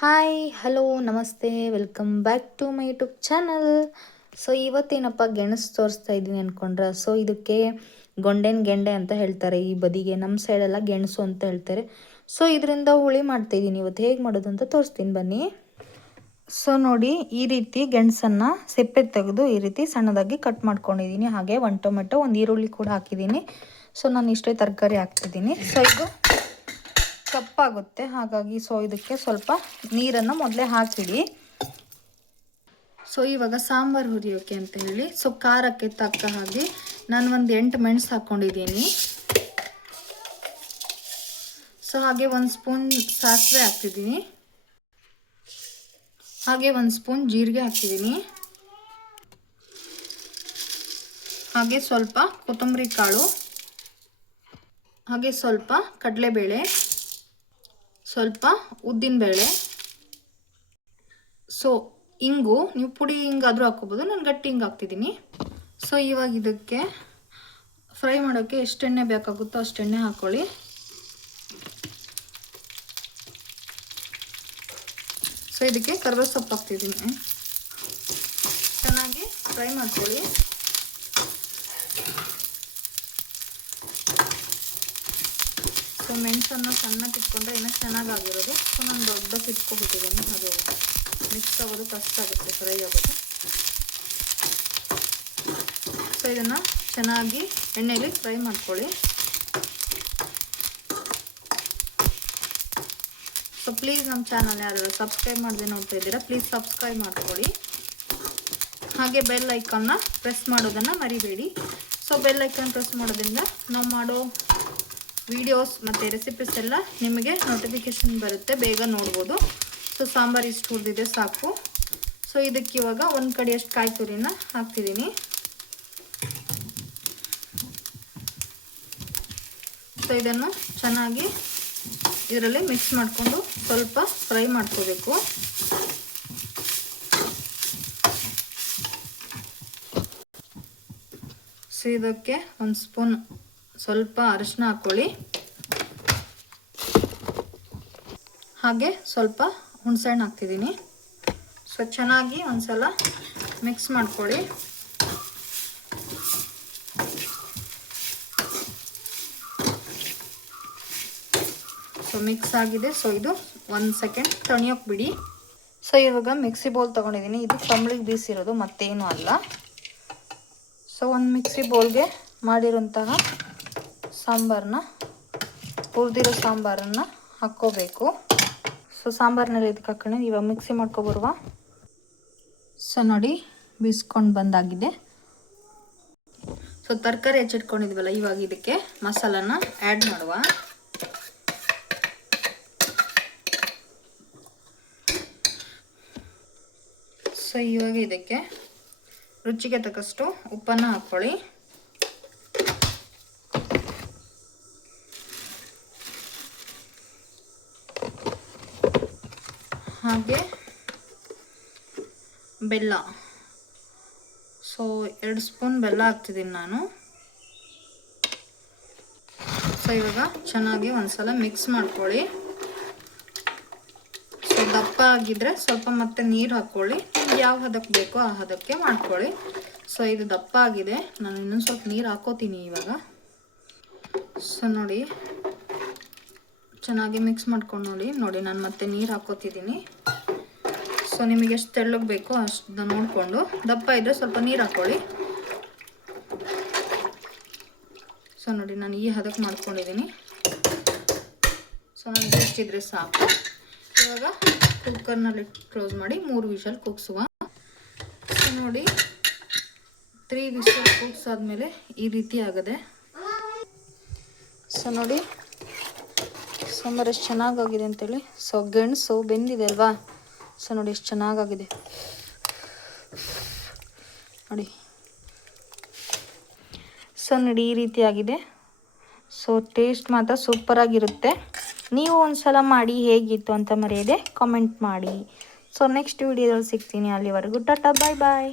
Hi hello ನಮಸ್ತೆ welcome back to my YouTube channel. So ಇವತ್ತೇನಪ್ಪ ಗೆಣಸು ತೋರಿಸ್ತಾ ಇದ್ದೀನಿ ಅಂದ್ಕೊಂಡ್ರೆ, ಸೊ ಇದಕ್ಕೆ ಗೊಂಡೆನ ಗೆಂಡೆ ಅಂತ ಹೇಳ್ತಾರೆ. ಈ ಬದಿಗೆ ನಮ್ಮ ಸೈಡೆಲ್ಲ ಗೆಣಸು ಅಂತ ಹೇಳ್ತಾರೆ. ಸೊ ಇದರಿಂದ ಹುಳಿ ಮಾಡ್ತಾಯಿದ್ದೀನಿ. ಇವತ್ತು ಹೇಗೆ ಮಾಡೋದು ಅಂತ ತೋರಿಸ್ತೀನಿ ಬನ್ನಿ. ಸೊ ನೋಡಿ, ಈ ರೀತಿ ಗೆಣಸನ್ನು ಸಿಪ್ಪೆ ತೆಗೆದು ಈ ರೀತಿ ಸಣ್ಣದಾಗಿ ಕಟ್ ಮಾಡ್ಕೊಂಡಿದ್ದೀನಿ. ಹಾಗೆ ಒಂದು ಟೊಮೆಟೊ, ಒಂದು ಈರುಳ್ಳಿ ಕೂಡ ಹಾಕಿದ್ದೀನಿ. ಸೊ ನಾನು ಇಷ್ಟೇ ತರಕಾರಿ ಹಾಕ್ತಿದ್ದೀನಿ. ಸೊ ಇದು ಕಪ್ಪಾಗುತ್ತೆ, ಹಾಗಾಗಿ ಸೊ ಇದಕ್ಕೆ ಸ್ವಲ್ಪ ನೀರನ್ನು ಮೊದಲೇ ಹಾಕಿಡಿ. ಸೊ ಇವಾಗ ಸಾಂಬಾರು ಹುರಿಯೋಕೆ ಅಂತ ಹೇಳಿ ಸೊ ಖಾರಕ್ಕೆ ತಕ್ಕ ಹಾಗೆ ನಾನು ಒಂದು 8 ಮೆಣಸು ಹಾಕ್ಕೊಂಡಿದ್ದೀನಿ. ಸೊ ಹಾಗೆ 1 ಸ್ಪೂನ್ ಸಾಸಿವೆ ಹಾಕ್ತಿದ್ದೀನಿ. ಹಾಗೆ 1 ಸ್ಪೂನ್ ಜೀರಿಗೆ ಹಾಕ್ತಿದ್ದೀನಿ. ಹಾಗೆ ಸ್ವಲ್ಪ ಕೊತ್ತಂಬರಿ ಕಾಳು, ಹಾಗೆ ಸ್ವಲ್ಪ ಕಡಲೆಬೇಳೆ, ಸ್ವಲ್ಪ ಉದ್ದಿನಬೇಳೆ. ಸೊ ಇಂಗು, ನೀವು ಪುಡಿ ಹಿಂಗಾದರೂ ಹಾಕ್ಕೋಬೋದು, ನಾನು ಗಟ್ಟಿ ಹಿಂಗೆ ಹಾಕ್ತಿದ್ದೀನಿ. ಸೊ ಇವಾಗ ಇದಕ್ಕೆ ಫ್ರೈ ಮಾಡೋಕ್ಕೆ ಎಷ್ಟು ಎಣ್ಣೆ ಬೇಕಾಗುತ್ತೋ ಅಷ್ಟು ಎಣ್ಣೆ ಹಾಕ್ಕೊಳ್ಳಿ. ಸೊ ಇದಕ್ಕೆ ಕರಿಬೇವು ಸೊಪ್ಪು ಹಾಕ್ತಿದ್ದೀನಿ. ಚೆನ್ನಾಗಿ ಫ್ರೈ ಮಾಡ್ಕೊಳ್ಳಿ. ಸೊ ಮೆಣಸನ್ನು ಸಣ್ಣಕ್ಕೆ ಇಟ್ಕೊಂಡ್ರೆ ಇನ್ನೂ ಚೆನ್ನಾಗಾಗಿರೋದು. ಸೊ ನಾನು ದೊಡ್ಡಕ್ಕೆ ಇಟ್ಕೊಬಿಟ್ಟಿದ್ದೀನಿ, ಅದು ಮಿಕ್ಸ್ ಆಗೋದು ಕಷ್ಟ ಆಗುತ್ತೆ, ಫ್ರೈ ಆಗೋದು. ಸೊ ಇದನ್ನು ಚೆನ್ನಾಗಿ ಎಣ್ಣೆಯಲ್ಲಿ ಫ್ರೈ ಮಾಡ್ಕೊಳ್ಳಿ. ಸೊ ಪ್ಲೀಸ್ ನಮ್ಮ ಚಾನಲ್ ಯಾರು ಸಬ್ಸ್ಕ್ರೈಬ್ ಮಾಡದೆ ನೋಡ್ತಾ ಇದ್ದೀರಾ, ಪ್ಲೀಸ್ ಸಬ್ಸ್ಕ್ರೈಬ್ ಮಾಡ್ಕೊಳ್ಳಿ. ಹಾಗೆ ಬೆಲ್ ಐಕಾನ್ನ ಪ್ರೆಸ್ ಮಾಡೋದನ್ನು ಮರಿಬೇಡಿ. ಸೊ ಬೆಲ್ ಐಕಾನ್ ಪ್ರೆಸ್ ಮಾಡೋದ್ರಿಂದ ನಾವು ಮಾಡೋ ವಿಡಿಯೋಸ್ ಮತ್ತು ರೆಸಿಪೀಸ್ ಎಲ್ಲ ನಿಮಗೆ ನೋಟಿಫಿಕೇಷನ್ ಬರುತ್ತೆ, ಬೇಗ ನೋಡ್ಬೋದು. ಸೊ ಸಾಂಬಾರು ಇಷ್ಟು ಹುರಿದಿದೆ ಸಾಕು. ಸೊ ಇದಕ್ಕೆ ಇವಾಗ ಒಂದು ಕಡೆಯಷ್ಟು ಕಾಯಿ ತುರಿನ ಹಾಕ್ತಿದ್ದೀನಿ. ಸೊ ಇದನ್ನು ಚೆನ್ನಾಗಿ ಇದರಲ್ಲಿ ಮಿಕ್ಸ್ ಮಾಡಿಕೊಂಡು ಸ್ವಲ್ಪ ಫ್ರೈ ಮಾಡ್ಕೋಬೇಕು. ಸೊ ಇದಕ್ಕೆ 1 ಸ್ಪೂನ್ ಸ್ವಲ್ಪ ಅರಿಶಿನ ಹಾಕ್ಕೊಳ್ಳಿ. ಹಾಗೆ ಸ್ವಲ್ಪ ಹುಣಸೆಹಣ್ಣು ಹಾಕ್ತಿದ್ದೀನಿ. ಸೊ ಚೆನ್ನಾಗಿ ಒಂದ್ಸಲ ಮಿಕ್ಸ್ ಮಾಡ್ಕೊಳ್ಳಿ. ಸೊ ಮಿಕ್ಸ್ ಆಗಿದೆ. ಸೊ ಇದು 1 ಸೆಕೆಂಡ್ ತಣಿಯೋಕೆ ಬಿಡಿ. ಸೊ ಇವಾಗ ಮಿಕ್ಸಿ ಬೌಲ್ ತೊಗೊಂಡಿದ್ದೀನಿ. ಇದು ತಂಬ್ಳಿಗೆ ಬೀಸಿರೋದು, ಮತ್ತೇನು ಅಲ್ಲ. ಸೊ ಒಂದು ಮಿಕ್ಸಿ ಬೌಲ್ಗೆ ಮಾಡಿರೋಂತಹ ಸಾಂಬಾರನ್ನ, ಹುರಿದಿರೋ ಸಾಂಬಾರನ್ನು ಹಾಕ್ಕೋಬೇಕು. ಸೊ ಸಾಂಬಾರಿನಲ್ಲಿ ಇದಕ್ಕೆ ಹಾಕೋಣ. ಇವಾಗ ಮಿಕ್ಸಿ ಮಾಡ್ಕೊಬರುವ. ಸೊ ನೋಡಿ, ಬೀಸ್ಕೊಂಡು ಬಂದಾಗಿದೆ. ಸೊ ತರಕಾರಿ ಹೆಚ್ಚಿಟ್ಕೊಂಡಿದ್ವಲ್ಲ, ಇವಾಗ ಇದಕ್ಕೆ ಮಸಾಲಾನ ಆ್ಯಡ್ ಮಾಡುವ. ಸೊ ಇವಾಗ ಇದಕ್ಕೆ ರುಚಿಗೆ ತಕ್ಕಷ್ಟು ಉಪ್ಪನ್ನು ಹಾಕ್ಕೊಳ್ಳಿ. ಹಾಗೆ ಬೆಲ್ಲ, ಸೊ 2 ಸ್ಪೂನ್ ಬೆಲ್ಲ ಹಾಕ್ತಿದ್ದೀನಿ ನಾನು. ಸೊ ಇವಾಗ ಚೆನ್ನಾಗಿ ಒಂದ್ಸಲ ಮಿಕ್ಸ್ ಮಾಡ್ಕೊಳ್ಳಿ. ಸೊ ದಪ್ಪ ಆಗಿದ್ರೆ ಸ್ವಲ್ಪ ಮತ್ತೆ ನೀರು ಹಾಕ್ಕೊಳ್ಳಿ. ನಿಮ್ಗೆ ಯಾವ ಹದಕ್ಕೆ ಬೇಕೋ ಆ ಹದಕ್ಕೆ ಮಾಡ್ಕೊಳ್ಳಿ. ಸೊ ಇದು ದಪ್ಪ ಆಗಿದೆ, ನಾನು ಇನ್ನೊಂದು ಸ್ವಲ್ಪ ನೀರು ಹಾಕೋತೀನಿ ಇವಾಗ. ಸೊ ನೋಡಿ, ಚೆನ್ನಾಗಿ ಮಿಕ್ಸ್ ಮಾಡ್ಕೊಂಡು ನೋಡಿ ನಾನು ಮತ್ತೆ ನೀರು ಹಾಕೋತಿದ್ದೀನಿ. ಸೊ ನಿಮಗೆ ಎಷ್ಟು ತೆಳ್ಳಗೆ ಬೇಕೋ ಅಷ್ಟು ನೋಡಿಕೊಂಡು, ದಪ್ಪ ಇದ್ದರೆ ಸ್ವಲ್ಪ ನೀರು ಹಾಕ್ಕೊಳ್ಳಿ. ಸೊ ನೋಡಿ, ನಾನು ಈ ಹದಕ್ಕೆ ಮಾಡ್ಕೊಂಡಿದ್ದೀನಿ. ಸೊ ನನಗೆ ಎಷ್ಟಿದ್ರೆ ಸಾಕು. ಇವಾಗ ಕುಕ್ಕರ್ನಲ್ಲಿ ಕ್ಲೋಸ್ ಮಾಡಿ 3 ವಿಷಲ್ ಕೂಗಿಸುವ. ಸೊ ನೋಡಿ, 3 ವಿಷಲ್ ಕೂಗಿಸಾದ್ಮೇಲೆ ಈ ರೀತಿ ಆಗದೆ. ಸೊ ನೋಡಿ, ಸಾಂಬಾರು ಎಷ್ಟು ಚೆನ್ನಾಗಾಗಿದೆ ಅಂತೇಳಿ. ಸೊ ಗೆಣಸು ಬೆಂದಿದೆ ಅಲ್ವಾ. ಸೊ ನೋಡಿ ಎಷ್ಟು ಚೆನ್ನಾಗಾಗಿದೆ ನೋಡಿ. ಸೊ ನೋಡಿ, ಈ ರೀತಿ ಆಗಿದೆ. ಸೊ ಟೇಸ್ಟ್ ಮಾತ್ರ ಸೂಪರಾಗಿರುತ್ತೆ. ನೀವು ಒಂದ್ಸಲ ಮಾಡಿ ಹೇಗಿತ್ತು ಅಂತ ಮರೆಯದೆ ಕಾಮೆಂಟ್ ಮಾಡಿ. ಸೊ ನೆಕ್ಸ್ಟ್ ವಿಡಿಯೋದಲ್ಲಿ ಸಿಗ್ತೀನಿ. ಅಲ್ಲಿವರೆಗೂ ಟಾಟಾ, ಬಾಯ್ ಬಾಯ್.